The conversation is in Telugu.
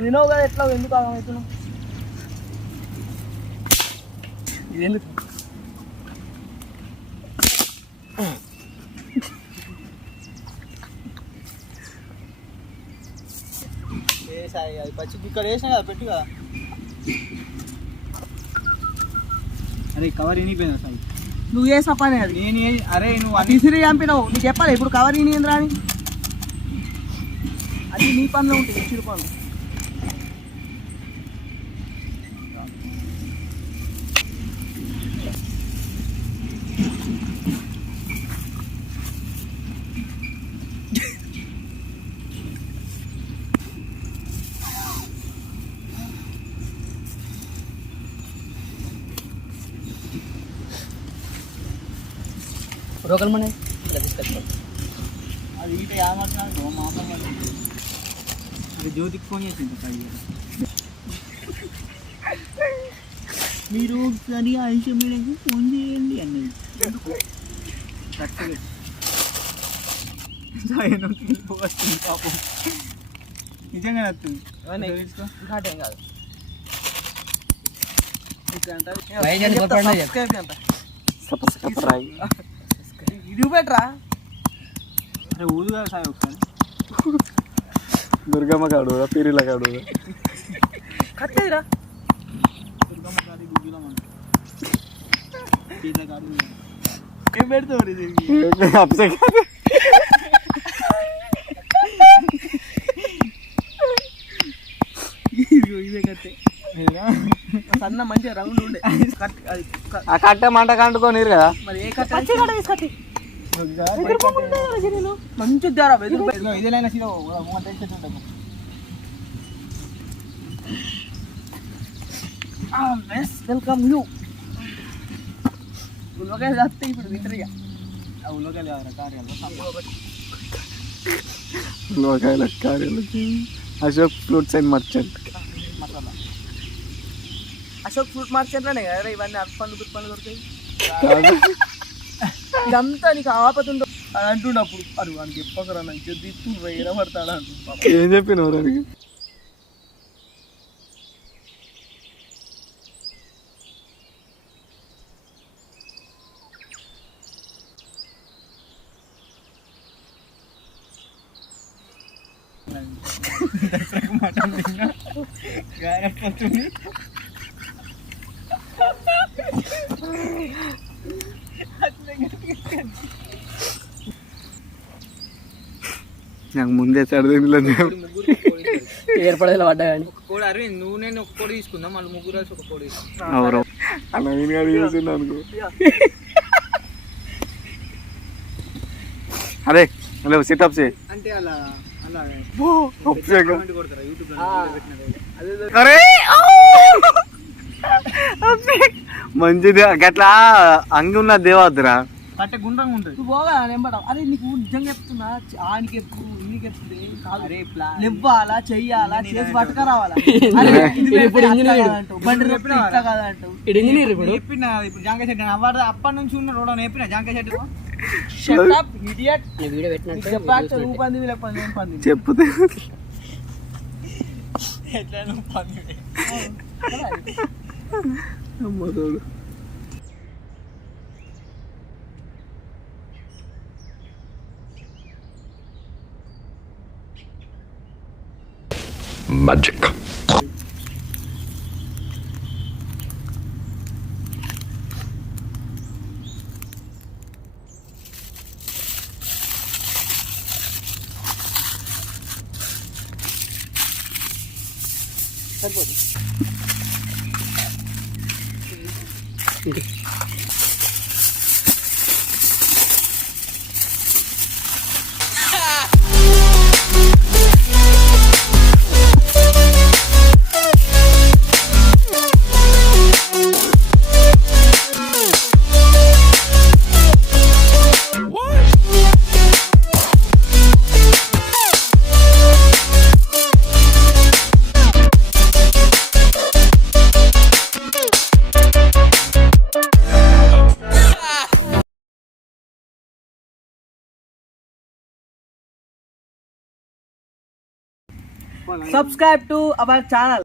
వినవు కదా ఎట్లా ఎందుకు ఆగమవుతున్నావు ఇది ఎందుకు సాయి అది పచ్చి ఇక్కడ వేసినా కదా పెట్టు కదా అరే కవర్ వినిపోయిందా సాయి నువ్వు వేసా పని అది నేను అరే నువ్వు తీసిరి చంపినావు నీకు చెప్పాలి ఇప్పుడు కవర్ వినిందిరా అని అది నీ పనిలో ఉంటుంది చిరు పనులు రోగల్ మనే అది ఈట యామర్చాను మా అమ్మ అది జ్యోతికి ఫోన్ చేసింది సాయి మీరు ఒకసారి ఆయుష మేడంకి ఫోన్ చేయండి అన్నది కరెక్ట్గా వస్తుంది పాపం నిజంగా వస్తుంది ఘాటేం కాదు ఇది బెటరా అరే ఊదు కదా సాయి ఒకసారి దుర్గమ్మ కాడు పీరిల కాడు కట్టేదిరా దుర్గమ్మ కాదు గుగ్గులమ్మ పీరిల కాదు ఏం పెడతావు ఇదే కట్టే సన్న మంచిగా రౌండ్ ఉండే ఆ కట్ట మంట కంటుకోనిరు కదా మరి ఏ కట్ట మంచి ధర ఇదేనా వెల్కమ్ యూ ఉల్లకాయలు వస్తే ఇప్పుడు వింటరిగా ఉల్లకాయలు కార్యాలు Ashok fruits and merchant masala Ashok fruit మార్కెట్లోనే కదా ఇవన్నీ అర్పండ్లు తుప్పండ్లు దొరుకుతాయి ఇదంతా నీకు ఆపతుందో అని అంటుండప్పుడు అది వానికి చెప్పకరా నాకు తీసుకుని వేరే పడతాడా అంటుంటా ఏం చెప్పినవరు అడిగి మటన్ తిన్నా గాయపోతుంది నాకు ముందే సర్దిలో ఏర్పడేలా పడ్డా కానీ కోడి అరవింద్ నువ్వు నేను ఒక కోడి తీసుకుందాం మళ్ళీ ముగ్గురు కలిసి ఒక కోడి అవును నవీన్ గారు చూసిండు అనుకో అరే హలో సిటప్ చే అంటే అలా అలా కొడతారా యూట్యూబ్ అరే మంచిది గట్లా అంగి ఉన్న దేవద్దురా కట్టే గుండ్రంగా ఉంటుంది నువ్వు పోగా నెంబడం అరే నీకు నిజంగా చెప్తున్నా ఆనికి ఎప్పుడు నీకు ఎప్పుడు కాదు అరే ఇవ్వాలా చెయ్యాలా చేసి పట్టుక రావాలా చెప్పిన ఇప్పుడు జాంకాయ చెట్టు అవ్వదు అప్పటి నుంచి ఉన్న రోడ్ చెప్పిన జాంకాయ చెట్టు చెప్పుతే అమ్మతోడు Magic. Subscribe to our channel.